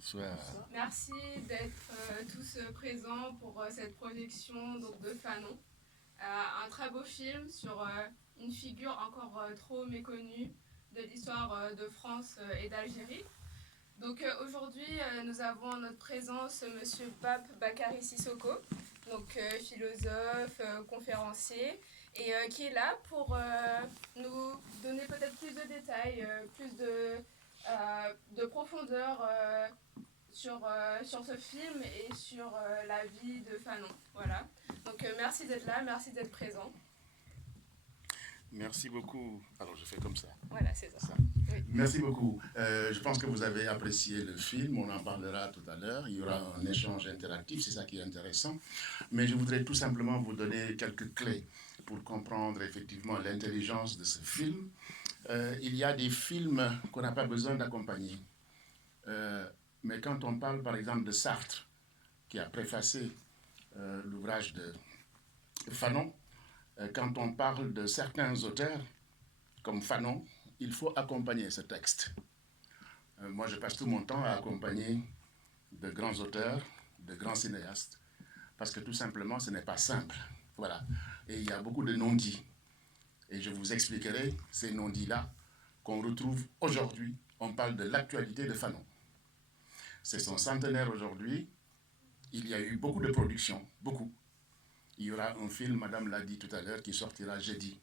Bonsoir. Merci d'être tous présents pour cette projection donc, de Fanon. Un très beau film sur une figure encore trop méconnue de l'histoire de France et d'Algérie. Donc aujourd'hui, nous avons en notre présence Monsieur Pape Bakary Sissoko, donc philosophe, conférencier, et qui est là pour nous donner peut-être plus de détails, plus de profondeur sur ce film et sur la vie de Fanon. Voilà. Donc merci d'être là, merci d'être présent. Merci beaucoup. Alors je fais comme ça. Voilà, c'est ça. Oui. Merci beaucoup. Je pense que vous avez apprécié le film, on en parlera tout à l'heure. Il y aura un échange interactif, c'est ça qui est intéressant. Mais je voudrais tout simplement vous donner quelques clés pour comprendre effectivement l'intelligence de ce film. Il y a des films qu'on n'a pas besoin d'accompagner. Mais quand on parle par exemple de Sartre, qui a préfacé l'ouvrage de Fanon, quand on parle de certains auteurs comme Fanon, il faut accompagner ce texte. Moi, je passe tout mon temps à accompagner de grands auteurs, de grands cinéastes, parce que tout simplement, ce n'est pas simple. Voilà. Et il y a beaucoup de non-dits. Et je vous expliquerai ces non-dits-là qu'on retrouve aujourd'hui. On parle de l'actualité de Fanon. C'est son centenaire aujourd'hui. Il y a eu beaucoup de productions, beaucoup. Il y aura un film, Madame l'a dit tout à l'heure, qui sortira jeudi,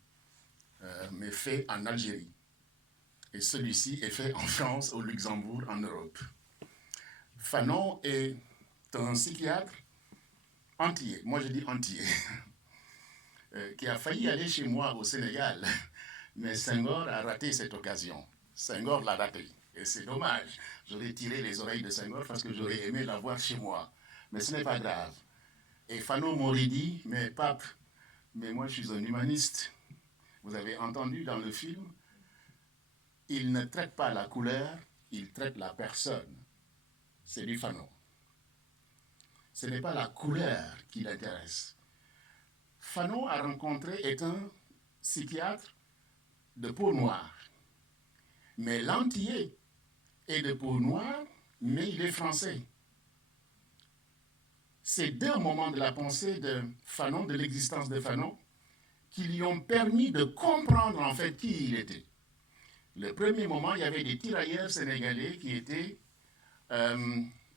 mais fait en Algérie. Et celui-ci est fait en France, au Luxembourg, en Europe. Fanon est un psychiatre antillais, moi je dis antillais, qui a failli aller chez moi au Sénégal, mais Senghor a raté cette occasion. Senghor l'a raté, et c'est dommage. J'aurais tiré les oreilles de Senghor parce que j'aurais aimé l'avoir chez moi. Mais ce n'est pas grave. Et Fanon m'aurait dit, mais Pape, mais moi je suis un humaniste. Vous avez entendu dans le film, il ne traite pas la couleur, il traite la personne. C'est du Fanon. Ce n'est pas la couleur qui l'intéresse. Fanon a rencontré, est un psychiatre de peau noire. Mais l'antillais est de peau noire, mais il est français. C'est deux moments de la pensée de Fanon, de l'existence de Fanon, qui lui ont permis de comprendre en fait qui il était. Le premier moment, il y avait des tirailleurs sénégalais qui étaient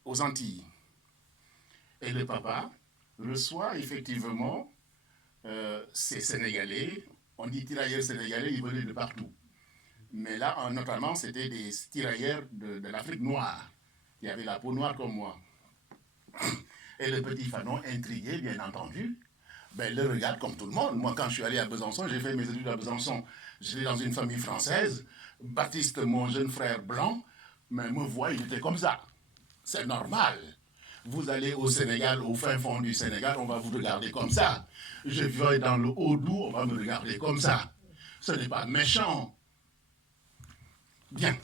aux Antilles. Et le papa reçoit effectivement ces Sénégalais. On dit tirailleurs sénégalais, ils venaient de partout. Mais là, notamment, c'était des tirailleurs de l'Afrique noire, qui avaient la peau noire comme moi. Et le petit Fanon, intrigué, bien entendu, ben, le regarde comme tout le monde. Moi, quand je suis allé à Besançon, j'ai fait mes études à Besançon. J'étais dans une famille française. Baptiste, mon jeune frère blanc, mais me voit, il était comme ça. C'est normal. Vous allez au Sénégal, au fin fond du Sénégal, on va vous regarder comme ça. Je vais dans le Haut-Doubs, on va me regarder comme ça. Ce n'est pas méchant. Bien.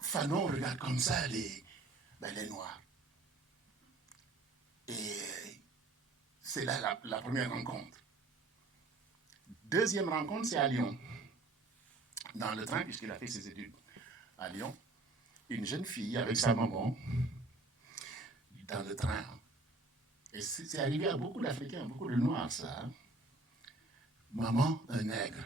Fanon regarde comme ça les Noirs. Et c'est là la première rencontre. Deuxième rencontre, c'est à Lyon. Dans le train, puisqu'il a fait ses études à Lyon, une jeune fille avec sa maman dans le train. Et c'est arrivé à beaucoup d'Africains, beaucoup de Noirs, ça. Hein? Maman, un nègre.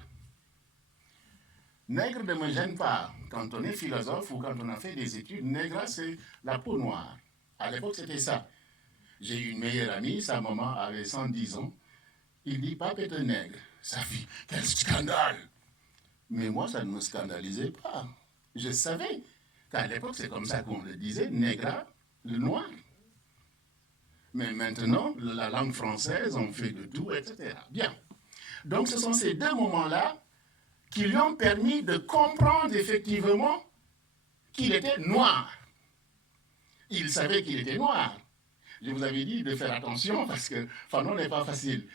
Nègre ne me gêne pas. Quand on est philosophe ou quand on a fait des études, nègre, c'est la peau noire. À l'époque, c'était ça. J'ai eu une meilleure amie, sa maman avait 110 ans. Il dit, Pape est un nègre. Sa fille, quel scandale! Mais moi, ça ne me scandalisait pas. Je savais qu'à l'époque, c'est comme ça qu'on le disait, nègre, le noir. Mais maintenant, la langue française, on fait de tout, etc. Bien. Donc, ce sont ces deux moments-là qui lui ont permis de comprendre effectivement qu'il était noir. Il savait qu'il était noir. Je vous avais dit de faire attention parce que Fanon n'est pas facile.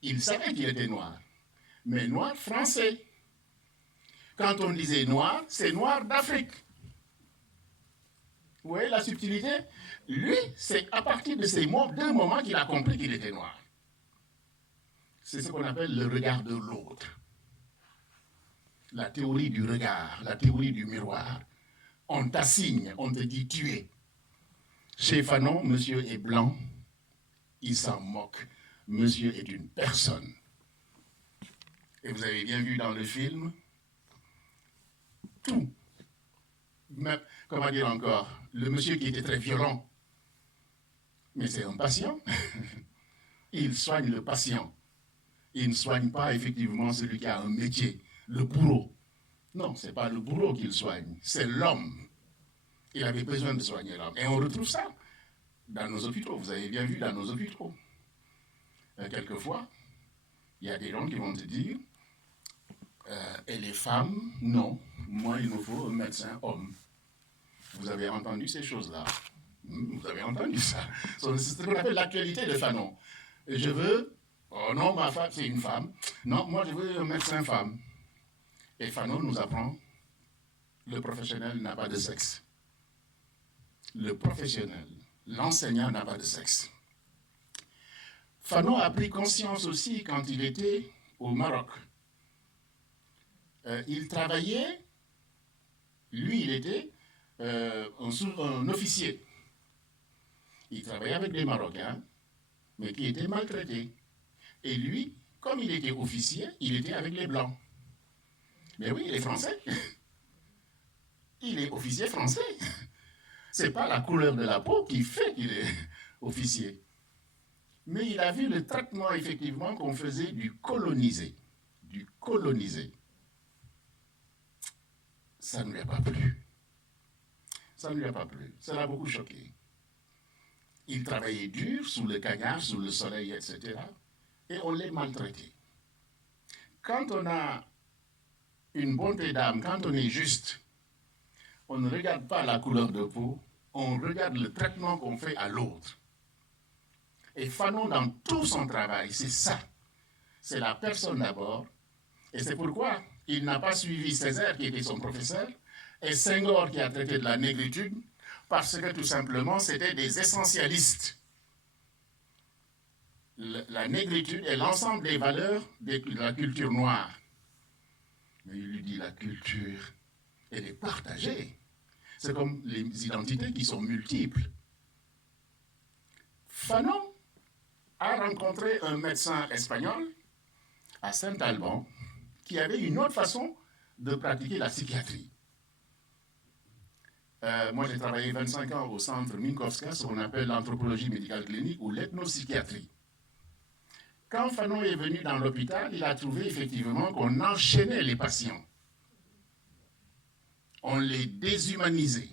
Il savait qu'il était noir, mais noir français. Quand on disait noir, c'est noir d'Afrique. Vous voyez la subtilité? Lui, c'est à partir de ces deux moments qu'il a compris qu'il était noir. C'est ce qu'on appelle le regard de l'autre. La théorie du regard, la théorie du miroir. On t'assigne, on te dit tuer. Chez Fanon, monsieur est blanc, il s'en moque. Monsieur est une personne. Et vous avez bien vu dans le film, tout. Même, comment dire encore, le monsieur qui était très violent, mais c'est un patient. Il soigne le patient. Il ne soigne pas effectivement celui qui a un métier, le bourreau. Non, ce n'est pas le bourreau qu'il soigne, c'est l'homme. Il avait besoin de soigner l'homme. Et on retrouve ça dans nos hôpitaux. Vous avez bien vu dans nos hôpitaux. Quelquefois, il y a des gens qui vont te dire, et les femmes, non, moi il me faut un médecin homme. Vous avez entendu ces choses-là? Vous avez entendu ça? C'est ce qu'on appelle l'actualité de Fanon. Je veux, oh non, ma femme c'est une femme. Non, moi je veux un médecin femme. Et Fanon nous apprend, le professionnel n'a pas de sexe. Le professionnel, l'enseignant n'a pas de sexe. Fanon a pris conscience aussi quand il était au Maroc. Il travaillait, lui il était un officier. Il travaillait avec des Marocains, mais qui étaient maltraités. Et lui, comme il était officier, il était avec les Blancs. Mais oui, il est français. Il est officier français. Ce n'est pas la couleur de la peau qui fait qu'il est officier. Mais il a vu le traitement, effectivement, qu'on faisait du colonisé. Du colonisé. Ça ne lui a pas plu. Ça ne lui a pas plu. Ça l'a beaucoup choqué. Il travaillait dur, sous le cagnard, sous le soleil, etc. Et on les maltraitait. Quand on a une bonté d'âme, quand on est juste, on ne regarde pas la couleur de peau, on regarde le traitement qu'on fait à l'autre. Et Fanon, dans tout son travail, c'est ça. C'est la personne d'abord. Et c'est pourquoi il n'a pas suivi Césaire, qui était son professeur, et Senghor, qui a traité de la négritude, parce que tout simplement, c'était des essentialistes. La négritude est l'ensemble des valeurs de la culture noire. Mais il lui dit la culture, elle est partagée. C'est comme les identités qui sont multiples. Fanon a rencontré un médecin espagnol à Saint-Alban qui avait une autre façon de pratiquer la psychiatrie. Moi, j'ai travaillé 25 ans au centre Minkowska, ce qu'on appelle l'anthropologie médicale clinique ou l'ethnopsychiatrie. Quand Fanon est venu dans l'hôpital, il a trouvé effectivement qu'on enchaînait les patients. On les déshumanisait.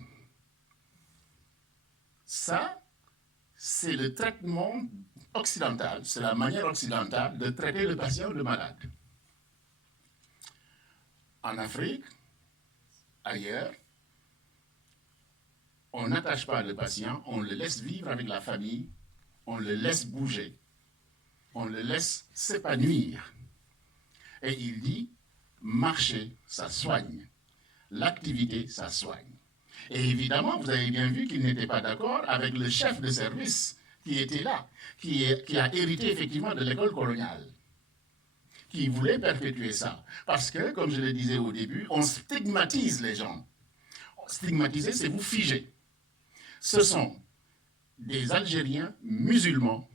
Ça, c'est le traitement occidental, c'est la manière occidentale de traiter le patient, le malade. En Afrique, ailleurs, on n'attache pas le patient, on le laisse vivre avec la famille, on le laisse bouger, on le laisse s'épanouir. Et il dit, marcher, ça soigne. L'activité, ça soigne. Et évidemment, vous avez bien vu qu'il n'était pas d'accord avec le chef de service qui était là, qui a hérité effectivement de l'école coloniale, qui voulait perpétuer ça. Parce que, comme je le disais au début, on stigmatise les gens. Stigmatiser, c'est vous figer. Ce sont des Algériens musulmans.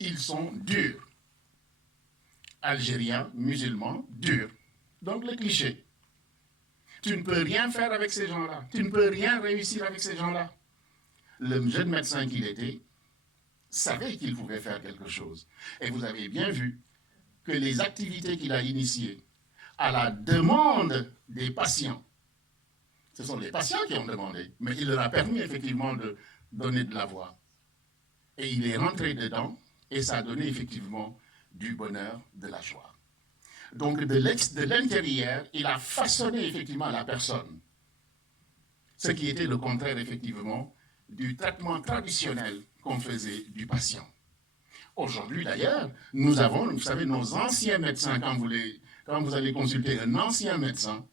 Ils sont durs. Algériens, musulmans, durs. Donc le cliché. Tu ne peux rien faire avec ces gens-là. Tu ne peux rien réussir avec ces gens-là. Le jeune médecin qu'il était savait qu'il pouvait faire quelque chose. Et vous avez bien vu que les activités qu'il a initiées à la demande des patients, ce sont les patients qui ont demandé, mais il leur a permis effectivement de donner de la voix. Et il est rentré dedans et ça a donné effectivement du bonheur, de la joie. Donc de l'intérieur, il a façonné effectivement la personne. Ce qui était le contraire effectivement du traitement traditionnel qu'on faisait du patient. Aujourd'hui d'ailleurs, nous avons, vous savez, nos anciens médecins, quand vous allez consulter un ancien médecin,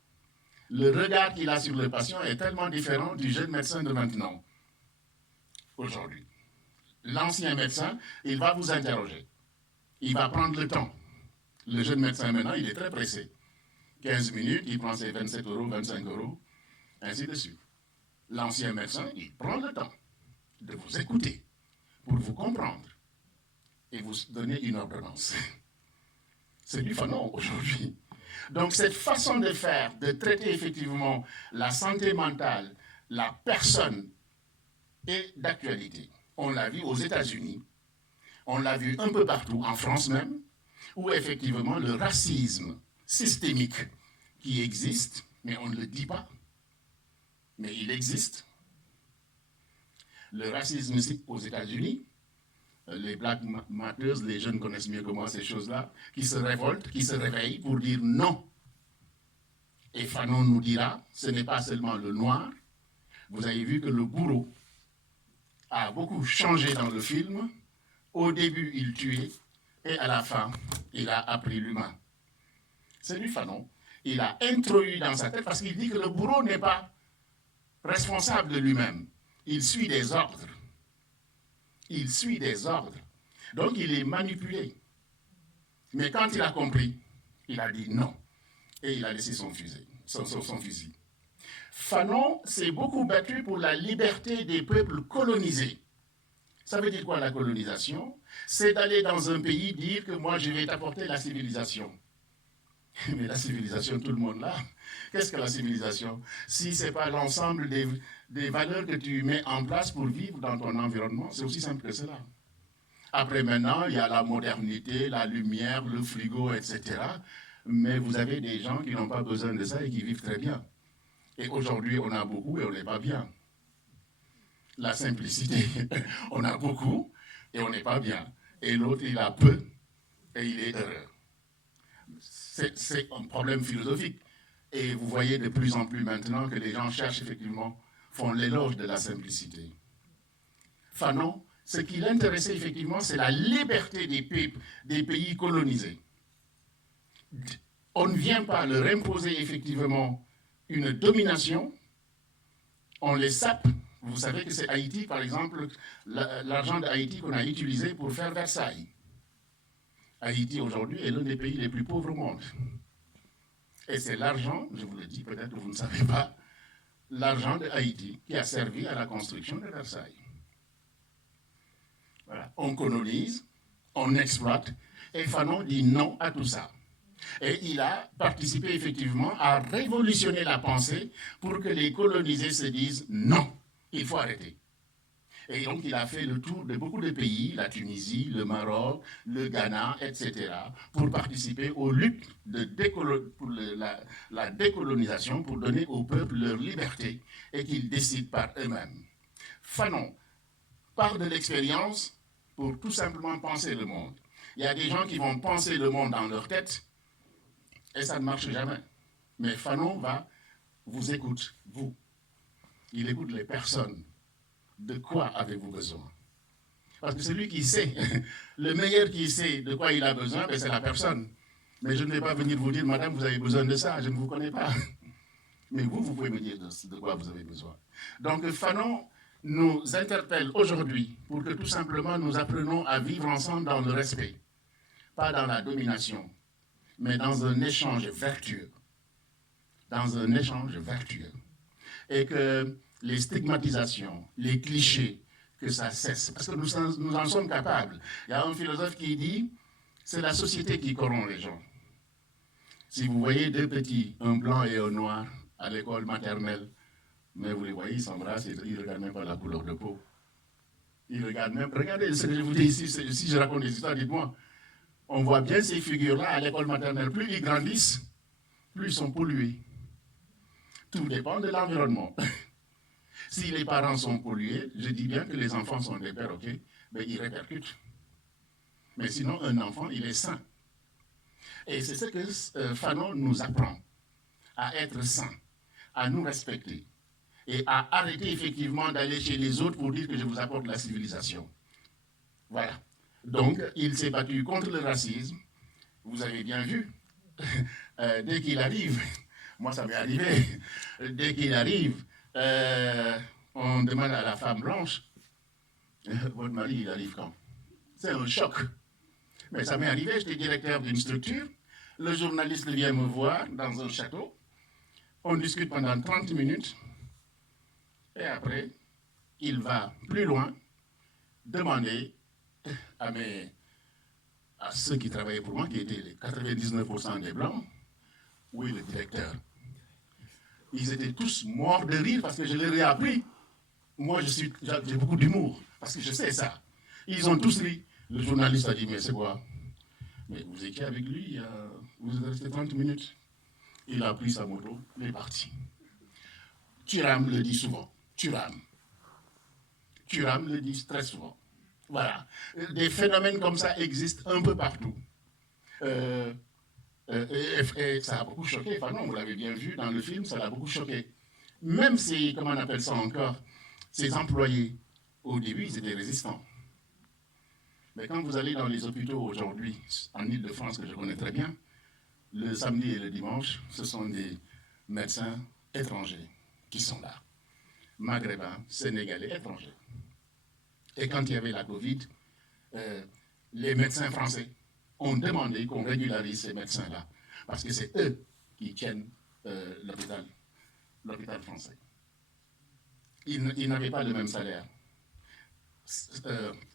le regard qu'il a sur le patient est tellement différent du jeune médecin de maintenant, aujourd'hui. L'ancien médecin, il va vous interroger. Il va prendre le temps. Le jeune médecin maintenant, il est très pressé. 15 minutes, il prend ses 27 €, 25 €, ainsi de suite. L'ancien médecin, il prend le temps de vous écouter pour vous comprendre et vous donner une ordonnance. C'est du Fanon aujourd'hui. Donc cette façon de faire, de traiter effectivement la santé mentale, la personne est d'actualité. On l'a vu aux États-Unis, on l'a vu un peu partout, en France même, où effectivement le racisme systémique qui existe, mais on ne le dit pas, mais il existe. Le racisme aux États-Unis, les Black Matters, les jeunes connaissent mieux que moi ces choses-là, qui se révoltent, qui se réveillent pour dire non. Et Fanon nous dira, ce n'est pas seulement le noir. Vous avez vu que le bourreau a beaucoup changé dans le film. Au début, il tuait, et à la fin, il a appris l'humain. C'est du Fanon. Il a introduit dans sa tête, parce qu'il dit que le bourreau n'est pas responsable de lui-même. Il suit des ordres. Il suit des ordres. Donc il est manipulé. Mais quand il a compris, il a dit non. Et il a laissé son fusil. Fanon s'est beaucoup battu pour la liberté des peuples colonisés. Ça veut dire quoi la colonisation? C'est d'aller dans un pays dire que moi je vais t'apporter la civilisation. Mais la civilisation, tout le monde l'a. Qu'est-ce que la civilisation? Si ce n'est pas l'ensemble des valeurs que tu mets en place pour vivre dans ton environnement, c'est aussi simple que cela. Après maintenant, il y a la modernité, la lumière, le frigo, etc. Mais vous avez des gens qui n'ont pas besoin de ça et qui vivent très bien. Et aujourd'hui, on a beaucoup et on n'est pas bien. La simplicité, on a beaucoup et on n'est pas bien. Et l'autre, il a peu et il est heureux. C'est un problème philosophique. Et vous voyez de plus en plus maintenant que les gens cherchent effectivement, font l'éloge de la simplicité. Fanon, ce qui l'intéressait effectivement, c'est la liberté des pays colonisés. On ne vient pas leur imposer effectivement une domination, on les sape. Vous savez que c'est Haïti, par exemple, l'argent d'Haïti qu'on a utilisé pour faire Versailles. Haïti aujourd'hui est l'un des pays les plus pauvres au monde. Et c'est l'argent, je vous le dis, peut-être que vous ne savez pas, l'argent de Haïti qui a servi à la construction de Versailles. Voilà. On colonise, on exploite, et Fanon dit non à tout ça. Et il a participé effectivement à révolutionner la pensée pour que les colonisés se disent non, il faut arrêter. Et donc il a fait le tour de beaucoup de pays, la Tunisie, le Maroc, le Ghana, etc., pour participer aux luttes pour la décolonisation, pour donner au peuple leur liberté et qu'ils décident par eux-mêmes. Fanon part de l'expérience pour tout simplement penser le monde. Il y a des gens qui vont penser le monde dans leur tête et ça ne marche jamais. Mais Fanon vous écoute, vous. Il écoute les personnes. De quoi avez-vous besoin? Parce que celui qui sait, le meilleur qui sait de quoi il a besoin, c'est la personne. Mais je ne vais pas venir vous dire, madame, vous avez besoin de ça, je ne vous connais pas. Mais vous pouvez me dire de quoi vous avez besoin. Donc Fanon nous interpelle aujourd'hui pour que tout simplement nous apprenions à vivre ensemble dans le respect, pas dans la domination, mais dans un échange vertueux. Dans un échange vertueux. Et que les stigmatisations, les clichés, que ça cesse. Parce que nous en sommes capables. Il y a un philosophe qui dit, c'est la société qui corrompt les gens. Si vous voyez deux petits, un blanc et un noir, à l'école maternelle, mais vous les voyez, ils s'embrassent, ils ne regardent même pas la couleur de peau. Ils regardent même, regardez ce que je vous dis ici, si je raconte des histoires, dites-moi. On voit bien ces figures-là à l'école maternelle. Plus ils grandissent, plus ils sont pollués. Tout dépend de l'environnement. Si les parents sont pollués, je dis bien que les enfants sont des perroquets, mais ils répercutent. Mais sinon, un enfant, il est sain. Et c'est ce que Fanon nous apprend, à être sain, à nous respecter, et à arrêter effectivement d'aller chez les autres pour dire que je vous apporte la civilisation. Voilà. Donc, il s'est battu contre le racisme. Vous avez bien vu, dès qu'il arrive, moi ça m'est arrivé, dès qu'il arrive, on demande à la femme blanche, votre mari, il arrive quand? C'est un choc. Mais ça m'est arrivé, j'étais directeur d'une structure, le journaliste vient me voir dans un château, on discute pendant 30 minutes, Et après, il va plus loin, demander à ceux qui travaillaient pour moi, qui étaient les 99% des Blancs, où est le directeur? Ils étaient tous morts de rire parce que je leur ai appris. Moi, j'ai beaucoup d'humour, parce que je sais ça. Ils ont tous ri. Le journaliste a dit, mais c'est quoi? Mais vous étiez avec lui, vous êtes resté 30 minutes. Il a pris sa moto, il est parti. Thuram le dit souvent. Thuram le dit très souvent. Voilà. Des phénomènes comme ça existent un peu partout. Et ça a beaucoup choqué Fanon, vous l'avez bien vu dans le film, ça l'a beaucoup choqué. Même si, comment on appelle ça encore, ses employés, au début, ils étaient résistants. Mais quand vous allez dans les hôpitaux aujourd'hui, en Île-de-France, que je connais très bien, le samedi et le dimanche, ce sont des médecins étrangers qui sont là. Maghrébins, Sénégalais, étrangers. Et quand il y avait la Covid, les médecins français ont demandé qu'on régularise ces médecins-là, parce que c'est eux qui tiennent l'hôpital français. Ils n'avaient pas le même salaire.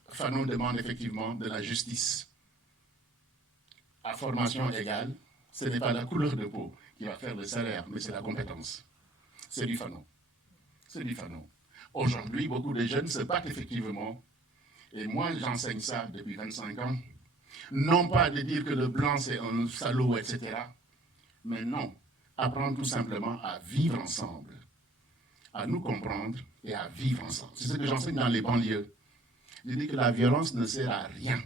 Fanon demande effectivement de la justice. À formation égale, ce n'est pas la couleur de peau qui va faire le salaire, mais c'est la compétence. C'est du Fanon. C'est du Fanon. Aujourd'hui, beaucoup de jeunes se battent effectivement, et moi j'enseigne ça depuis 25 ans, non pas de dire que le blanc c'est un salaud, etc., mais non, apprendre tout simplement à vivre ensemble, à nous comprendre et à vivre ensemble. C'est ce que j'enseigne dans les banlieues. Je dis que la violence ne sert à rien.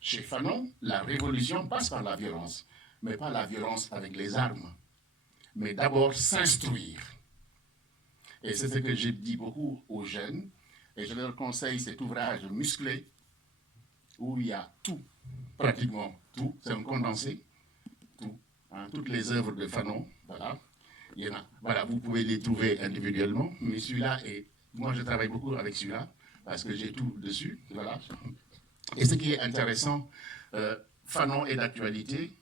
Chez Fanon, la révolution passe par la violence, mais pas la violence avec les armes, mais d'abord s'instruire. Et c'est ce que j'ai dit beaucoup aux jeunes, et je leur conseille cet ouvrage musclé, où il y a tout, pratiquement tout, c'est un condensé, tout, hein, toutes les œuvres de Fanon, voilà. Il y en a, voilà, vous pouvez les trouver individuellement, mais celui-là, et moi je travaille beaucoup avec celui-là, parce que j'ai tout dessus, voilà. Et ce qui est intéressant, Fanon est d'actualité,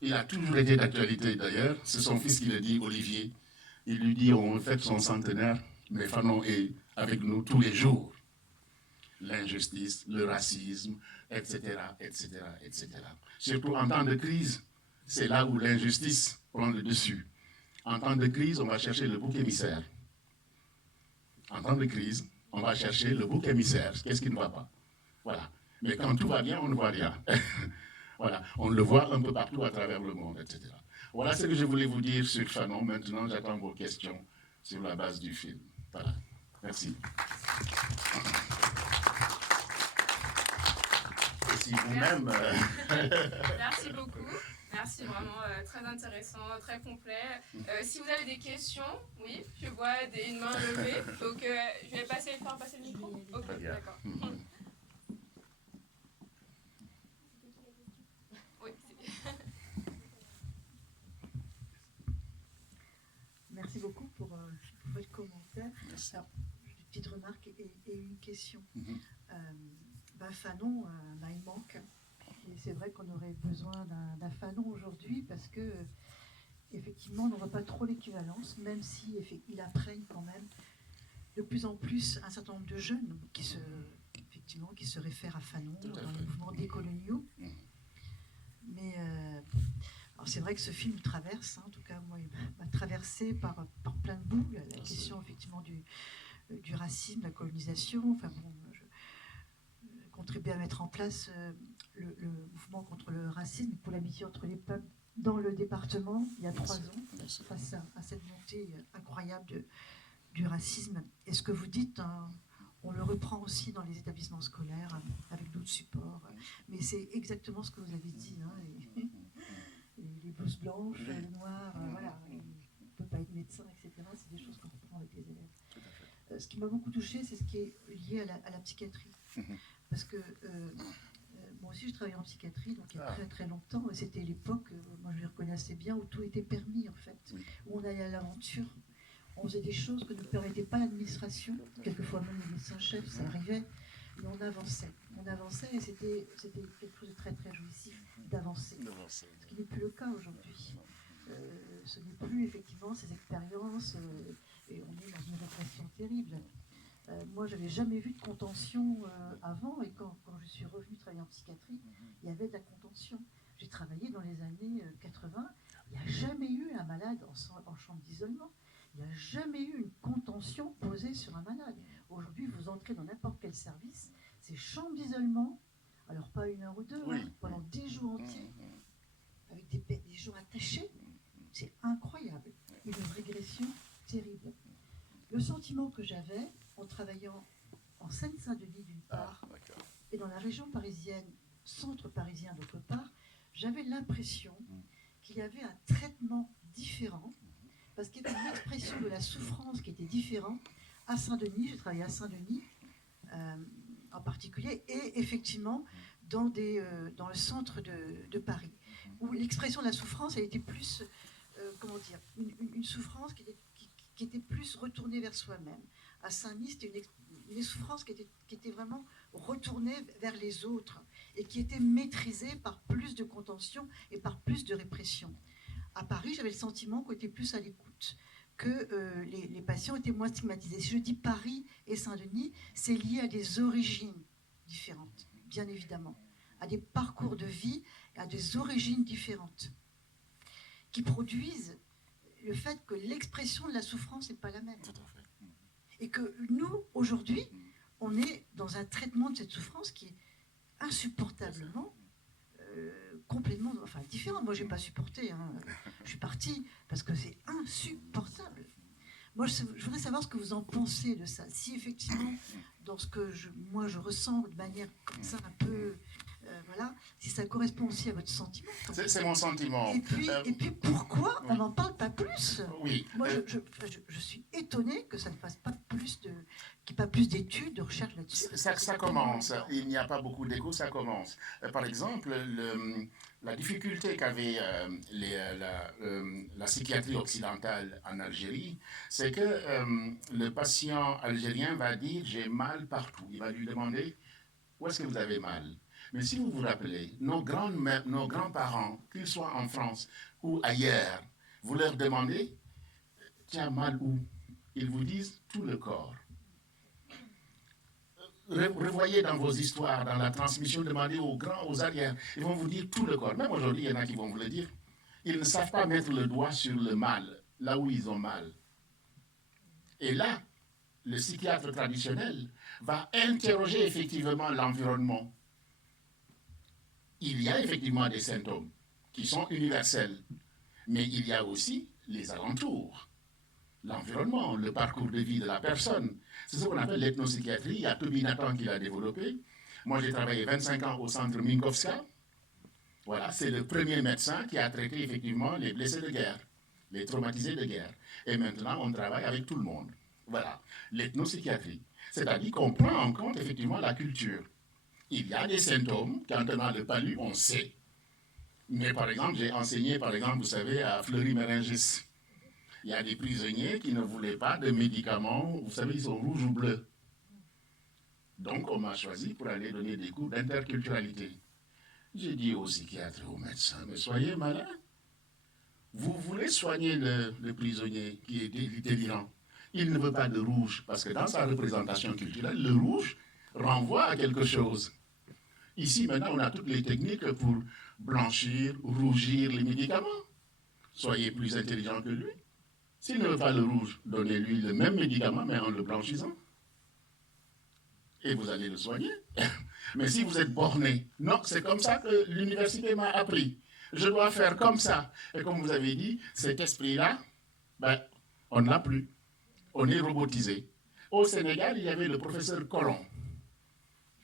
il a toujours été d'actualité d'ailleurs, c'est son fils qui le dit, Olivier, il lui dit on fête son centenaire, mais Fanon est avec nous tous les jours. L'injustice, le racisme, etc., etc., etc. Surtout en temps de crise, c'est là où l'injustice prend le dessus. En temps de crise, on va chercher le bouc émissaire. En temps de crise, on va chercher le bouc émissaire. Qu'est-ce qui ne va pas? Voilà. Mais quand tout va bien, on ne voit rien. Voilà. On le voit un peu partout à travers le monde, etc. Voilà ce que je voulais vous dire sur Fanon. Maintenant, j'attends vos questions sur la base du film. Voilà. Merci. Et si vous-même... Merci beaucoup. Merci, vraiment très intéressant, très complet. Si vous avez des questions, oui, je vois une main levée. Donc, je vais faire passer le micro. Ok, d'accord. Oui, Merci beaucoup pour votre commentaire. Merci. Alors, une petite remarque et une question. Fanon, il manque. Et c'est vrai qu'on aurait besoin d'un Fanon aujourd'hui parce que, effectivement, on ne voit pas trop l'équivalence, même si il imprègne quand même de plus en plus un certain nombre de jeunes qui se réfèrent à Fanon dans les mouvements décoloniaux. Mais alors c'est vrai que ce film traverse, en tout cas moi, il m'a traversé par plein de bouts, la question effectivement du racisme, de la colonisation. Enfin bon, je contribué à mettre en place le mouvement contre le racisme, pour l'amitié entre les peuples dans le département il y a 3 ans, face à cette montée incroyable du racisme. Et ce que vous dites, on le reprend aussi dans les établissements scolaires avec d'autres supports. Mais c'est exactement ce que vous avez dit. Les blouses blanches, le noir, voilà. On ne peut pas être médecin, etc. C'est des choses qu'on reprend avec les élèves. Ce qui m'a beaucoup touchée, c'est ce qui est lié à la psychiatrie. Parce que moi aussi, je travaillais en psychiatrie, donc il y a très très longtemps, et c'était l'époque, moi je le reconnais assez bien, où tout était permis en fait, où on allait à l'aventure. On faisait des choses que ne permettait pas l'administration, quelquefois même le médecin-chef, ça arrivait, mais on avançait. On avançait et c'était quelque chose de très très jouissif d'avancer. Ce qui n'est plus le cas aujourd'hui. Ce n'est plus effectivement ces expériences et on est dans une répression terrible. Moi, je n'avais jamais vu de contention avant, et quand je suis revenue travailler en psychiatrie, il y avait de la contention. J'ai travaillé dans les années 80, il n'y a jamais eu un malade en chambre d'isolement. Il n'y a jamais eu une contention posée sur un malade. Aujourd'hui, vous entrez dans n'importe quel service, c'est chambre d'isolement, alors pas 1 heure ou 2, Oui. pendant des jours entiers, avec des jours attachés. C'est incroyable. Une régression terrible. Le sentiment que j'avais en travaillant en Seine-Saint-Denis d'une part et dans la région parisienne, centre parisien d'autre part, j'avais l'impression qu'il y avait un traitement différent parce qu'il y avait une expression de la souffrance qui était différente à Saint-Denis. J'ai travaillé à Saint-Denis en particulier et effectivement dans le centre de Paris où l'expression de la souffrance elle était plus une souffrance qui était plus retournée vers soi-même. À Saint-Denis, c'était une souffrance qui était vraiment retournée vers les autres et qui était maîtrisée par plus de contention et par plus de répression. À Paris, j'avais le sentiment qu'on était plus à l'écoute, que les patients étaient moins stigmatisés. Si je dis Paris et Saint-Denis, c'est lié à des origines différentes, bien évidemment, à des parcours de vie, à des origines différentes, qui produisent le fait que l'expression de la souffrance n'est pas la même. Et que nous, aujourd'hui, on est dans un traitement de cette souffrance qui est insupportablement, complètement différent. Moi, je n'ai pas supporté. Je suis partie parce que c'est insupportable. Moi, je voudrais savoir ce que vous en pensez de ça. Si effectivement, dans ce que je ressens de manière comme ça, un peu... si ça correspond aussi à votre sentiment. C'est mon sentiment. Et puis pourquoi on n'en parle pas plus? Oui. Moi, je suis étonnée que ça ne fasse pas plus qu'il n'y ait pas plus d'études, de recherches là-dessus. Ça commence. Il n'y a pas beaucoup d'écho, ça commence. Par exemple, la difficulté qu'avait la psychiatrie occidentale en Algérie, c'est que le patient algérien va dire « j'ai mal partout ». Il va lui demander « où est-ce que vous avez mal ?» Mais si vous vous rappelez, nos grands-parents, qu'ils soient en France ou ailleurs, vous leur demandez « tu as mal où ?» Ils vous disent « tout le corps ». Revoyez dans vos histoires, dans la transmission, demandez aux grands, aux arrières, ils vont vous dire tout le corps. Même aujourd'hui, il y en a qui vont vous le dire. Ils ne savent pas mettre le doigt sur le mal, là où ils ont mal. Et là, le psychiatre traditionnel va interroger effectivement l'environnement. Il y a effectivement des symptômes qui sont universels, mais il y a aussi les alentours, l'environnement, le parcours de vie de la personne. C'est ce qu'on appelle l'ethnopsychiatrie. Il y a Toby Nathan qui l'a développé. Moi, j'ai travaillé 25 ans au centre Minkowska. Voilà, c'est le premier médecin qui a traité effectivement les blessés de guerre, les traumatisés de guerre. Et maintenant, on travaille avec tout le monde. Voilà, l'ethnopsychiatrie. C'est-à-dire qu'on prend en compte effectivement la culture. Il y a des symptômes, quand on a le palu, on sait. Mais par exemple, j'ai enseigné, vous savez, à Fleury-Méringis. Il y a des prisonniers qui ne voulaient pas de médicaments, vous savez, ils sont rouges ou bleus. Donc, on m'a choisi pour aller donner des cours d'interculturalité. J'ai dit aux psychiatres et aux médecins, mais soyez malins. Vous voulez soigner le prisonnier qui est délirant. Il ne veut pas de rouge, parce que dans sa représentation culturelle, le rouge renvoie à quelque chose. Ici, maintenant, on a toutes les techniques pour blanchir, rougir les médicaments. Soyez plus intelligent que lui. S'il ne veut pas le rouge, donnez-lui le même médicament, mais en le blanchissant. Et vous allez le soigner. Mais si vous êtes borné, non, c'est comme ça que l'université m'a appris. Je dois faire comme ça. Et comme vous avez dit, cet esprit-là, on ne l'a plus. On est robotisé. Au Sénégal, il y avait le professeur Colomb,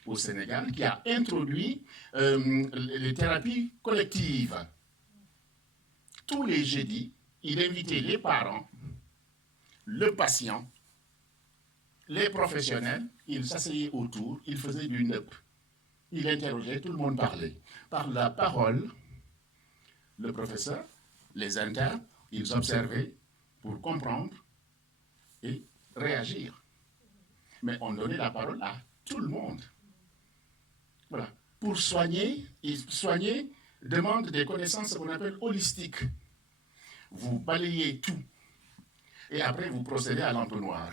au Sénégal, qui a introduit les thérapies collectives. Tous les jeudis, il invitait les parents, le patient, les professionnels, ils s'asseyaient autour, ils faisaient du NEP. Il interrogeait, tout le monde parlait. Par la parole, le professeur, les internes, ils observaient pour comprendre et réagir. Mais on donnait la parole à tout le monde. Voilà. Pour soigner, et soigner demande des connaissances qu'on appelle holistiques. Vous balayez tout. et après vous procédez à l'entonnoir.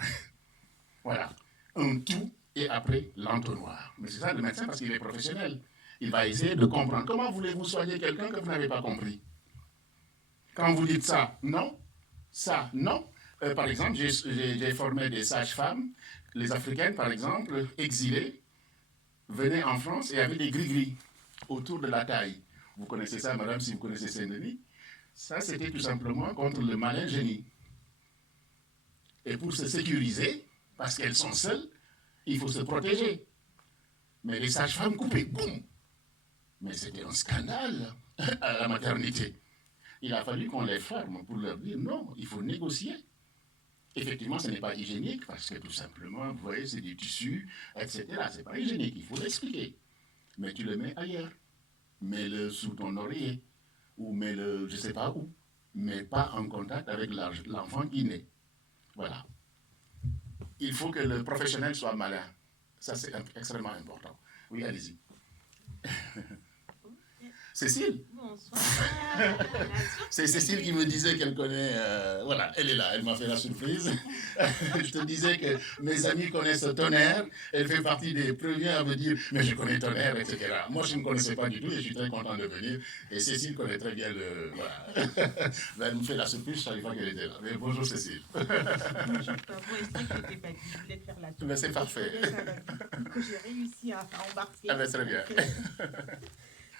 Voilà, un tout et après l'entonnoir. Mais c'est ça le médecin parce qu'il est professionnel. Il va essayer de comprendre. Comment voulez-vous soigner quelqu'un que vous n'avez pas compris? Quand vous dites ça, non, ça, non. Par exemple, j'ai formé des sages-femmes, les africaines par exemple, exilées, venaient en France et avaient des gris-gris autour de la taille. Vous connaissez ça, madame, si vous connaissez Saint-Denis. Ça, c'était tout simplement contre le malin génie. Et pour se sécuriser, parce qu'elles sont seules, il faut se protéger. Mais les sages-femmes coupaient, boum! Mais c'était un scandale à la maternité. Il a fallu qu'on les forme pour leur dire non, il faut négocier. Effectivement, ce n'est pas hygiénique parce que tout simplement, vous voyez, c'est du tissu, etc. Ce n'est pas hygiénique, il faut l'expliquer. Mais tu le mets ailleurs. Mets-le sous ton oreiller ou mets-le je ne sais pas où. Mais pas en contact avec l'enfant qui naît. Voilà. Il faut que le professionnel soit malin. Ça, c'est extrêmement important. Oui, allez-y. Cécile. Bonsoir. C'est Cécile qui me disait qu'elle connaît... voilà, elle est là, elle m'a fait la surprise. Je te disais que mes amis connaissent Tonnerre. Elle fait partie des premiers à me dire « mais je connais Tonnerre », etc. Moi, je ne connaissais pas du tout et je suis très content de venir. Et Cécile connaît très bien le... Voilà. Elle me fait la surprise, je ne savais pas qu'elle était là. Mais bonjour Cécile. Bonjour, moi, je n'étais pas dit, je voulais te faire la surprise. Mais c'est parfait. Que j'ai réussi à embarquer. Ah ben, très bien.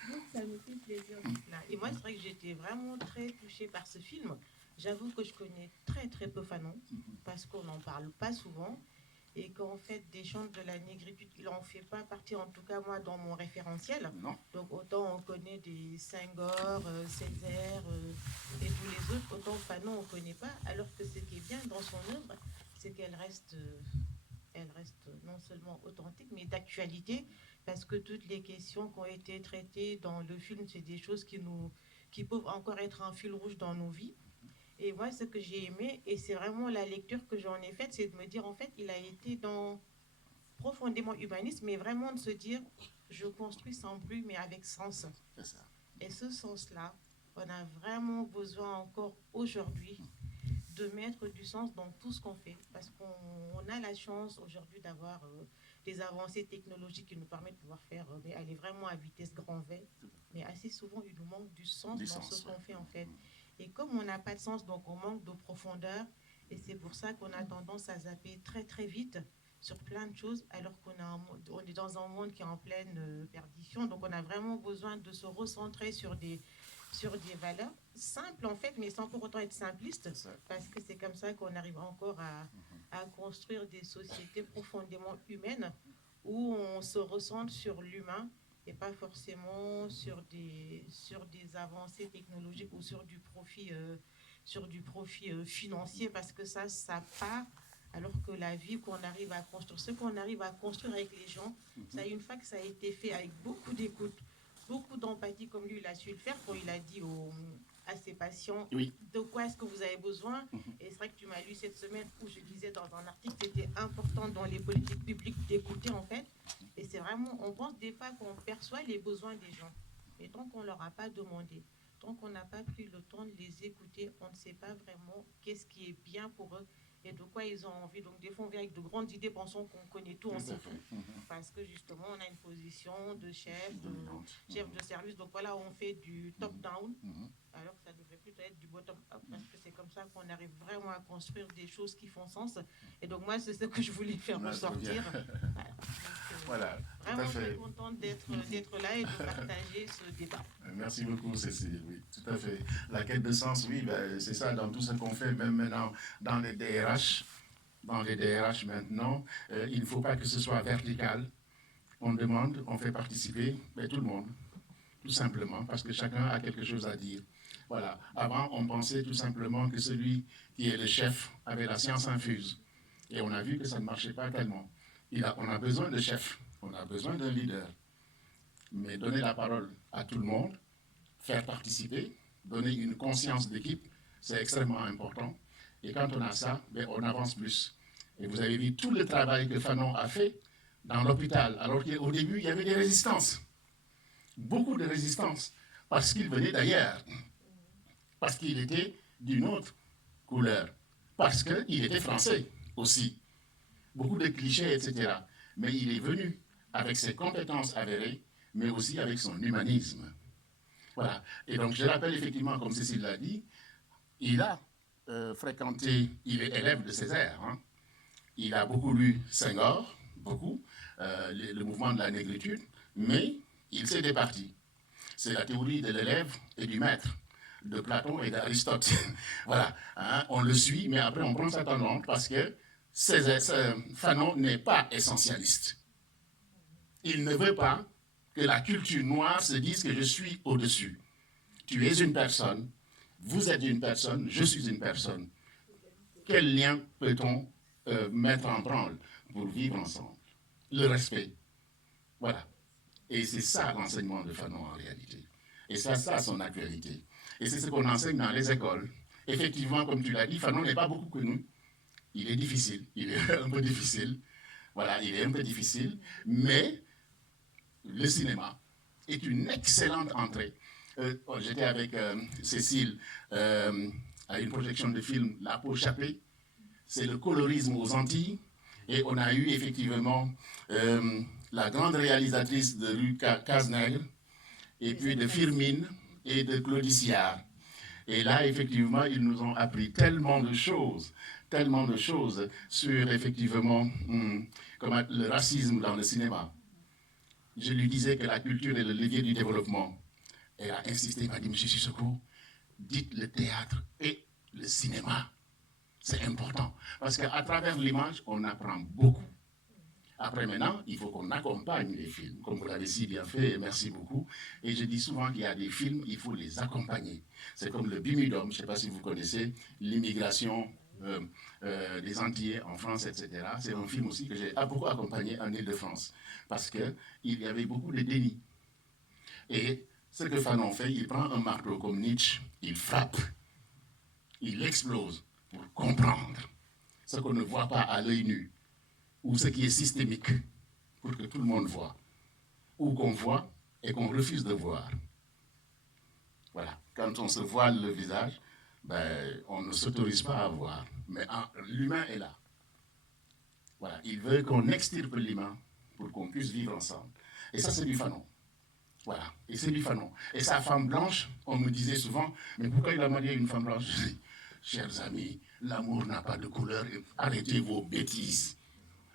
Donc, ça me fait plaisir d'être là. Et moi, c'est vrai que j'étais vraiment très touchée par ce film. J'avoue que je connais très, très peu Fanon, parce qu'on n'en parle pas souvent. Et qu'en fait, des chants de la négritude, il n'en fait pas partie, en tout cas, moi, dans mon référentiel. Non. Donc, autant on connaît des Senghor, Césaire et tous les autres, autant Fanon, on ne connaît pas. Alors que ce qui est bien dans son œuvre, c'est qu'elle reste non seulement authentique, mais d'actualité, parce que toutes les questions qui ont été traitées dans le film, c'est des choses qui peuvent encore être un fil rouge dans nos vies. Et moi, ce que j'ai aimé, et c'est vraiment la lecture que j'en ai faite, c'est de me dire, en fait, il a été profondément humaniste, mais vraiment de se dire, je construis sans plus, mais avec sens. C'est ça. Et ce sens-là, on a vraiment besoin encore aujourd'hui de mettre du sens dans tout ce qu'on fait, parce qu'on a la chance aujourd'hui d'avoir des avancées technologiques qui nous permettent de pouvoir aller vraiment à vitesse grand V, mais assez souvent il nous manque du sens dans ce qu'on fait en fait. Et comme on n'a pas de sens, donc on manque de profondeur, et c'est pour ça qu'on a tendance à zapper très très vite sur plein de choses, alors on est dans un monde qui est en pleine perdition, donc on a vraiment besoin de se recentrer sur des valeurs simples en fait, mais sans pour autant être simpliste, parce que c'est comme ça qu'on arrive encore à construire des sociétés profondément humaines où on se recentre sur l'humain et pas forcément sur des avancées technologiques ou sur du profit financier, parce que ça part, alors que la vie qu'on arrive à construire, ce qu'on arrive à construire avec les gens, ça, une fois que ça a été fait avec beaucoup d'écoute, beaucoup d'empathie, comme lui, il a su le faire quand il a dit à ses patients, oui, de quoi est-ce que vous avez besoin. Et c'est vrai que tu m'as lu cette semaine où je disais dans un article que c'était important dans les politiques publiques d'écouter, en fait. Et c'est vraiment, on pense des fois qu'on perçoit les besoins des gens. Mais tant qu'on ne leur a pas demandé, tant qu'on n'a pas pris le temps de les écouter, on ne sait pas vraiment qu'est-ce qui est bien pour eux et de quoi ils ont envie. Donc des fois, on vient avec de grandes idées, pensons qu'on connaît tout, on sait tout. Parce que justement, on a une position de chef de service. Donc voilà, on fait du top-down, alors que ça devrait plutôt être du bottom-up, parce que c'est comme ça qu'on arrive vraiment à construire des choses qui font sens. Et donc moi, c'est ce que je voulais faire ressortir. Voilà. Vraiment très contente d'être là et de partager ce débat. Merci beaucoup, Cécile. Oui, tout à fait. La quête de sens, oui, ben, c'est ça dans tout ce qu'on fait, même maintenant dans les DRH. Dans les DRH maintenant, il ne faut pas que ce soit vertical. On demande, on fait participer tout le monde, tout simplement, parce que chacun a quelque chose à dire. Voilà. Avant, on pensait tout simplement que celui qui est le chef avait la science infuse. Et on a vu que ça ne marchait pas tellement. On a besoin de chefs, on a besoin d'un leader. Mais donner la parole à tout le monde, faire participer, donner une conscience d'équipe, c'est extrêmement important. Et quand on a ça, on avance plus. Et vous avez vu tout le travail que Fanon a fait dans l'hôpital, alors qu'au début, il y avait des résistances. Beaucoup de résistances, parce qu'il venait d'ailleurs, parce qu'il était d'une autre couleur. parce qu'il était français aussi. Beaucoup de clichés, etc. Mais il est venu avec ses compétences avérées, mais aussi avec son humanisme. Voilà. Et donc, je rappelle effectivement, comme Cécile l'a dit, il a fréquenté, il est élève de Césaire. Hein. Il a beaucoup lu Senghor, beaucoup, le mouvement de la négritude, mais il s'est départi. C'est la théorie de l'élève et du maître, de Platon et d'Aristote. Voilà, hein, on le suit, mais après on prend sa tendance parce que Fanon n'est pas essentialiste. Il ne veut pas que la culture noire se dise que je suis au-dessus. Tu es une personne, vous êtes une personne, je suis une personne. Quel lien peut-on mettre en branle pour vivre ensemble? Le respect. Voilà. Et c'est ça l'enseignement de Fanon en réalité. Et c'est ça son actualité. Et c'est ce qu'on enseigne dans les écoles. Effectivement, comme tu l'as dit, Fanon n'est pas beaucoup connu. Il est difficile. Il est un peu difficile. Voilà, il est un peu difficile. Mais le cinéma est une excellente entrée. J'étais avec Cécile à une projection de film La peau chapée. C'est le colorisme aux Antilles. Et on a eu effectivement la grande réalisatrice de Rue Cazenègre, et puis de Firmine et de Claudiciard. Et là, effectivement, ils nous ont appris tellement de choses sur, effectivement, comment, le racisme dans le cinéma. Je lui disais que la culture est le levier du développement. Elle a insisté, elle m'a dit, Monsieur Sissoko, dites le théâtre et le cinéma. C'est important, parce qu'à travers l'image, on apprend beaucoup. Après, maintenant, il faut qu'on accompagne les films, comme vous l'avez si bien fait, et merci beaucoup. Et je dis souvent qu'il y a des films, il faut les accompagner. C'est comme le Bimidum, je ne sais pas si vous connaissez, l'immigration des Antillais en France, etc. C'est un film aussi que j'ai beaucoup accompagné en Île-de-France, parce qu'il y avait beaucoup de déni. Et ce que Fanon fait, il prend un marteau comme Nietzsche, il frappe, il explose pour comprendre ce qu'on ne voit pas à l'œil nu, ou ce qui est systémique, pour que tout le monde voit, ou qu'on voit et qu'on refuse de voir. Voilà, quand on se voile le visage, ben, on ne s'autorise pas à voir, mais l'humain est là. Voilà, il veut qu'on extirpe l'humain pour qu'on puisse vivre ensemble. Et ça, c'est du Fanon. Voilà, et c'est du Fanon. Et sa femme blanche, on me disait souvent, mais pourquoi il a marié une femme blanche? Je dis, chers amis, l'amour n'a pas de couleur, arrêtez vos bêtises.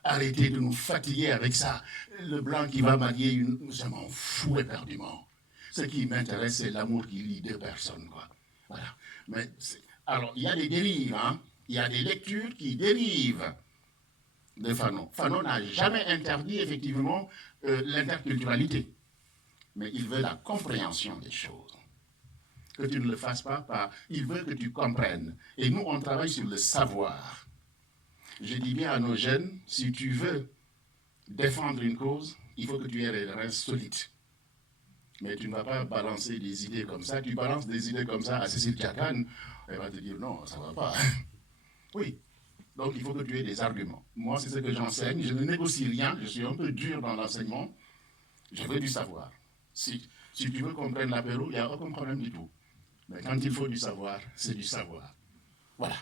Arrêtez de nous fatiguer avec ça. Le blanc qui va marier une... Je m'en fous éperdument. Ce qui m'intéresse, c'est l'amour qui lie deux personnes, quoi. Voilà. Mais alors, il y a des dérives, hein. Il y a des lectures qui dérivent de Fanon. Fanon n'a jamais interdit, effectivement, l'interculturalité. Mais il veut la compréhension des choses. Que tu ne le fasses pas, il veut que tu comprennes. Et nous, on travaille sur le savoir. Je dis bien à nos jeunes, si tu veux défendre une cause, il faut que tu aies les reins solides. Mais tu ne vas pas balancer des idées comme ça. Tu balances des idées comme ça à Cécile Diakane, elle va te dire non, ça ne va pas. Oui, donc il faut que tu aies des arguments. Moi, c'est ce que j'enseigne. Je ne négocie rien, je suis un peu dur dans l'enseignement. Je veux du savoir. Si tu veux comprendre l'apéro, il n'y a aucun problème du tout. Mais quand il faut du savoir, c'est du savoir. Voilà.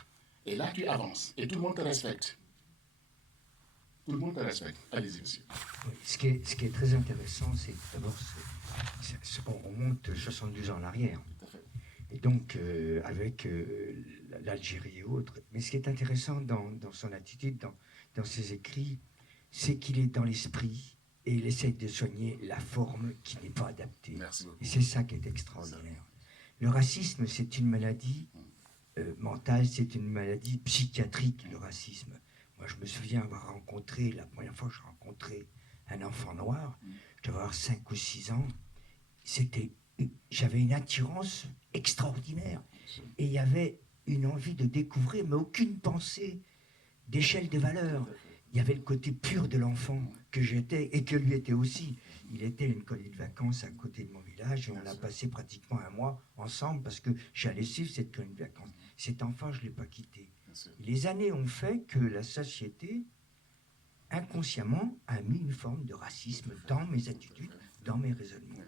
Et là, tu avances. Et tout le monde te respecte. Tout le monde te respecte. Allez-y, monsieur. Oui, ce qui est très intéressant, c'est d'abord, on remonte 72 ans en arrière. Tout à fait. Et donc, avec l'Algérie et autres. Mais ce qui est intéressant dans son attitude, dans ses écrits, c'est qu'il est dans l'esprit et il essaye de soigner la forme qui n'est pas adaptée. Merci beaucoup. Et c'est ça qui est extraordinaire. Le racisme, c'est une maladie mentale, c'est une maladie psychiatrique, le racisme. Moi, je me souviens avoir rencontré, la première fois que j'ai rencontré un enfant noir, je devais avoir 5 ou 6 ans, j'avais une attirance extraordinaire. Et il y avait une envie de découvrir, mais aucune pensée d'échelle de valeur. Il y avait le côté pur de l'enfant que j'étais et que lui était aussi. Il était à une colonie de vacances à côté de mon village et on a passé pratiquement un mois ensemble parce que j'allais suivre cette colonie de vacances. Cet enfant, je ne l'ai pas quitté. Les années ont fait que la société, inconsciemment, a mis une forme de racisme dans mes attitudes, dans mes raisonnements.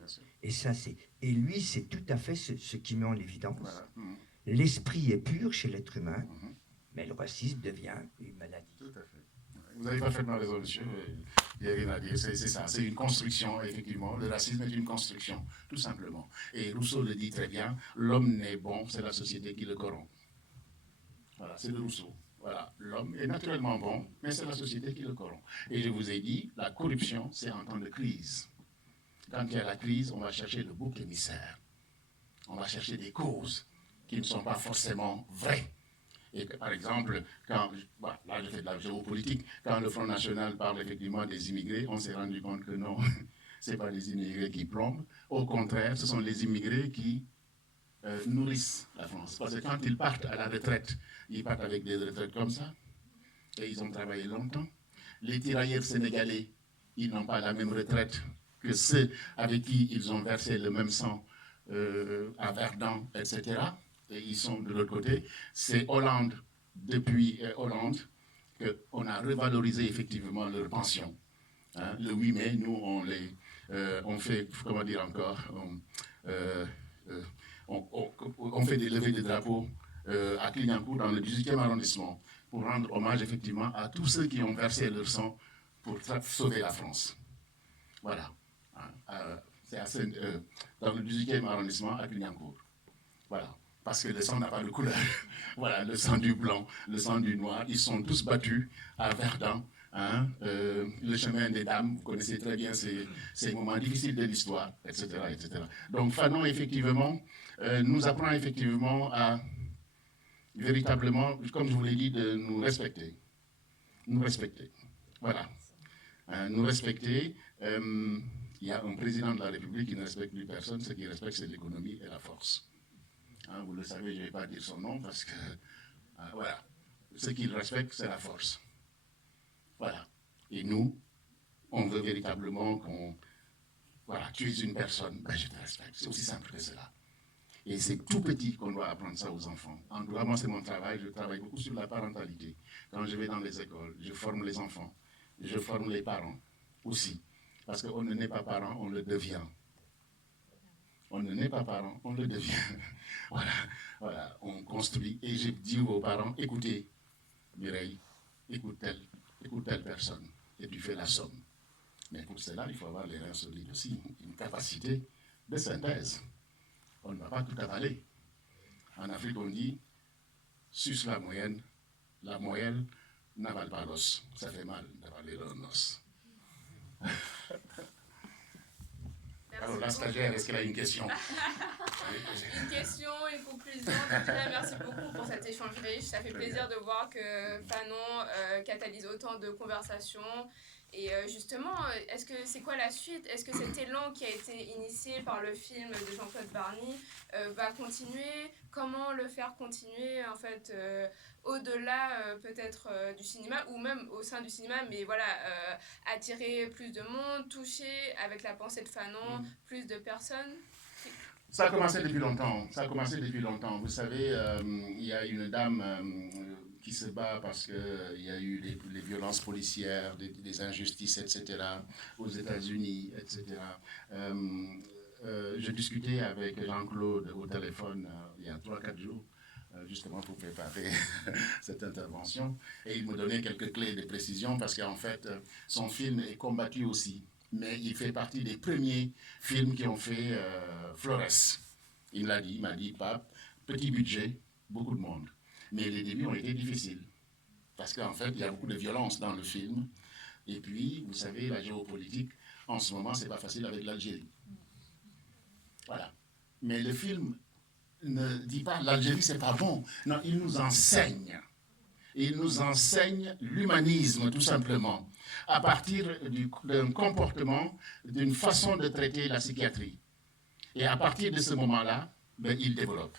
Et lui, c'est tout à fait ce qui met en évidence. L'esprit est pur chez l'être humain. Mais le racisme devient une maladie. Tout à fait. Vous avez parfaitement raison, monsieur. Il n'y a rien à dire. C'est ça. C'est une construction, effectivement. Le racisme est une construction, tout simplement. Et Rousseau le dit très bien, l'homme n'est bon, c'est la société qui le corrompt. Voilà, c'est de Rousseau. Voilà, l'homme est naturellement bon, mais c'est la société qui le corrompt. Et je vous ai dit, la corruption, c'est en temps de crise. Quand il y a la crise, on va chercher le bouc émissaire. On va chercher des causes qui ne sont pas forcément vraies. Et que, par exemple, quand, là je fais de la géopolitique, quand le Front National parle effectivement des immigrés, on s'est rendu compte que non, ce n'est pas les immigrés qui plombent. Au contraire, ce sont les immigrés qui nourrissent la France. Parce que quand ils partent à la retraite, ils partent avec des retraites comme ça, et ils ont travaillé longtemps. Les tirailleurs sénégalais, ils n'ont pas la même retraite que ceux avec qui ils ont versé le même sang à Verdun, etc. Et ils sont de l'autre côté. C'est Hollande, depuis Hollande, qu'on a revalorisé effectivement leur pension. Hein, le 8 mai, nous, on fait, comment dire encore, on fait des levées de drapeaux à Clignancourt, dans le 18e arrondissement, pour rendre hommage effectivement à tous ceux qui ont versé leur sang pour sauver la France. Voilà. C'est dans le 18e arrondissement à Clignancourt. Voilà. Parce que le sang n'a pas de couleur. Voilà, le sang du blanc, le sang du noir, ils sont tous battus à Verdun. Hein, le chemin des dames, vous connaissez très bien ces moments difficiles de l'histoire, etc., etc. Donc Fanon, effectivement, nous apprend effectivement à véritablement, comme je vous l'ai dit, de nous respecter. Nous respecter. Voilà. Nous respecter. Il y a un président de la République qui ne respecte plus personne. Ce qu'il respecte, c'est l'économie et la force. Hein, vous le savez, je ne vais pas dire son nom parce que, voilà. Ce qu'il respecte, c'est la force. Voilà. Et nous, on veut véritablement qu'on... Voilà, tu es une personne, ben je te respecte. C'est aussi simple que cela. Et c'est tout petit qu'on doit apprendre ça aux enfants. En tout cas, moi, c'est mon travail. Je travaille beaucoup sur la parentalité. Quand je vais dans les écoles, je forme les enfants. Je forme les parents aussi. Parce qu'on ne naît pas parent, on le devient. On ne naît pas parent, on le devient. Voilà, voilà, on construit. Et je dis aux parents, écoutez, Mireille, écoute telle personne, et tu fais la somme. Mais pour cela, il faut avoir les reins solides aussi, une capacité de synthèse. On ne va pas tout avaler. En Afrique, on dit, suce la moyenne n'avale pas l'os. Ça fait mal d'avaler un os. Alors la stagiaire, est-ce qu'elle a une question? Une question, une conclusion. Déjà, merci beaucoup pour cet échange riche. Ça fait plaisir de voir que Fanon catalyse autant de conversations. Et justement, c'est quoi la suite? Est-ce que cet élan qui a été initié par le film de Jean-Claude Barny va continuer? Comment le faire continuer en fait au-delà peut-être du cinéma ou même au sein du cinéma, mais voilà, attirer plus de monde, toucher avec la pensée de Fanon plus de personnes? Ça a commencé depuis longtemps. Ça a commencé depuis longtemps. Vous savez, il y a une dame qui se bat parce qu'il y a eu les violences policières, des injustices, etc., aux États-Unis, etc. Je discutais avec Jean-Claude au téléphone il y a 3-4 jours, justement pour préparer cette intervention. Et il me donnait quelques clés de précision parce qu'en fait, son film est combattu aussi. Mais il fait partie des premiers films qui ont fait Flores. Il m'a dit, Pape, petit budget, beaucoup de monde. Mais les débuts ont été difficiles. Parce qu'en fait, il y a beaucoup de violence dans le film. Et puis, vous savez, la géopolitique, en ce moment, c'est pas facile avec l'Algérie. Voilà. Mais le film ne dit pas l'Algérie, c'est pas bon. Non, il nous enseigne. Il nous enseigne l'humanisme, tout simplement, à partir d'un comportement, d'une façon de traiter la psychiatrie. Et à partir de ce moment-là, ben, il développe.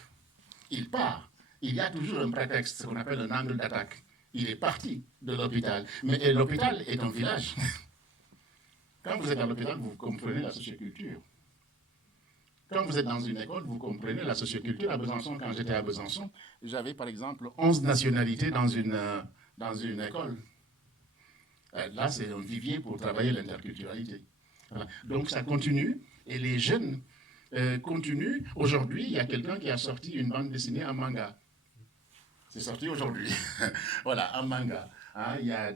Il part. Il y a toujours un prétexte, ce qu'on appelle un angle d'attaque. Il est parti de l'hôpital. Mais l'hôpital est un village. Quand vous êtes dans l'hôpital, vous comprenez la socioculture. Quand vous êtes dans une école, vous comprenez la socioculture. À Besançon, quand j'étais à Besançon, j'avais par exemple 11 nationalités dans une école. Là, c'est un vivier pour travailler l'interculturalité. Voilà. Donc ça continue et les jeunes continuent. Aujourd'hui, il y a quelqu'un qui a sorti une bande dessinée en manga. C'est sorti aujourd'hui. Voilà, un manga. Hein, il y a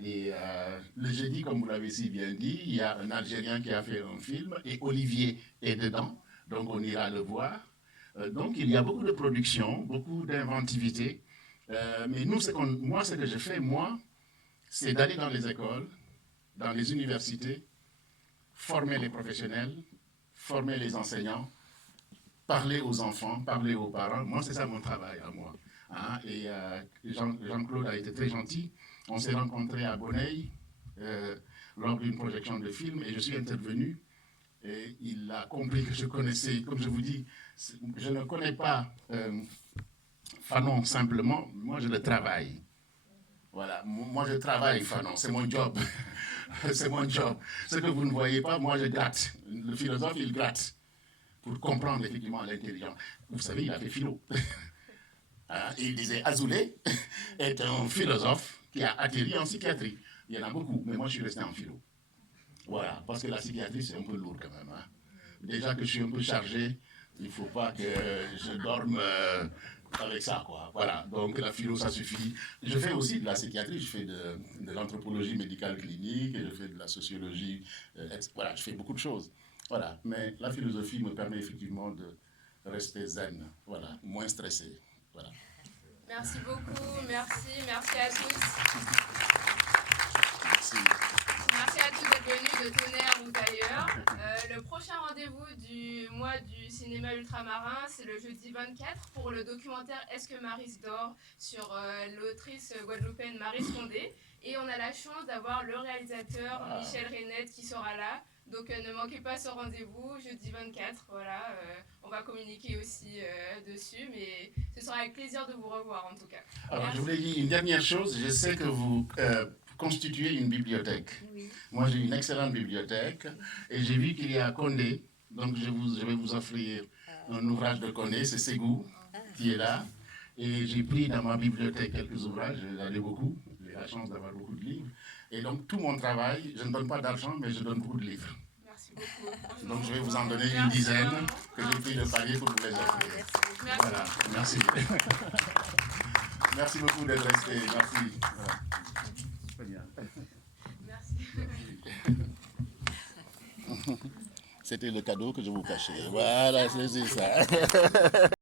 le jeudi, comme vous l'avez si bien dit, il y a un Algérien qui a fait un film et Olivier est dedans. Donc on ira le voir. Donc il y a beaucoup de production, beaucoup d'inventivité. Mais nous, moi, ce que je fais, c'est d'aller dans les écoles, dans les universités, former les professionnels, former les enseignants, parler aux enfants, parler aux parents. Moi, c'est ça mon travail à moi. Hein? Et Jean-Claude a été très gentil. On s'est rencontrés à Bonneuil lors d'une projection de film et je suis intervenu. Et il a compris que je connaissais, comme je vous dis, je ne connais pas Fanon simplement, moi je le travaille. Voilà, moi je travaille Fanon, c'est mon job. C'est mon job. Ce que vous ne voyez pas, moi je gratte. Le philosophe, il gratte pour comprendre effectivement l'intelligence. Vous savez, il a fait philo. Hein, il disait Azoulay est un philosophe qui a atterri en psychiatrie. Il y en a beaucoup, mais moi je suis resté en philo. Voilà, parce que la psychiatrie c'est un peu lourd quand même. Hein. Déjà que je suis un peu chargé, il ne faut pas que je dorme avec ça, quoi. Voilà, donc la philo ça suffit. Je fais aussi de la psychiatrie, je fais de l'anthropologie médicale clinique, et je fais de la sociologie, voilà, je fais beaucoup de choses. Voilà, mais la philosophie me permet effectivement de rester zen, voilà, moins stressé. Voilà. Merci beaucoup, merci à tous. Merci. Merci à tous d'être venus de Tonnerre ou d'ailleurs. Le prochain rendez-vous du mois du cinéma ultramarin, c'est le jeudi 24 pour le documentaire Est-ce que Maryse dort sur l'autrice guadeloupéenne Maryse Condé. Et on a la chance d'avoir le réalisateur Michel Reynette qui sera là. Donc ne manquez pas ce rendez-vous, jeudi 24. Voilà, on va communiquer aussi dessus, mais ce sera avec plaisir de vous revoir en tout cas. Alors, merci. je voulais dire une dernière chose. Je sais que vous constituez une bibliothèque. Oui. Moi, j'ai une excellente bibliothèque et j'ai vu qu'il y a Condé. Donc, je vais vous offrir un ouvrage de Condé, c'est Ségou qui est là. Et j'ai pris dans ma bibliothèque quelques ouvrages, j'en ai beaucoup. J'ai la chance d'avoir beaucoup de livres. Et donc, tout mon travail, je ne donne pas d'argent, mais je donne beaucoup de livres. Merci beaucoup. Donc, je vais vous en donner une dizaine que j'ai pris le palier pour vous les offrir. Merci. Voilà, merci. Merci beaucoup d'être resté. Merci. Voilà. Très bien. Merci. C'était le cadeau que je vous cachais. Voilà, c'est ça.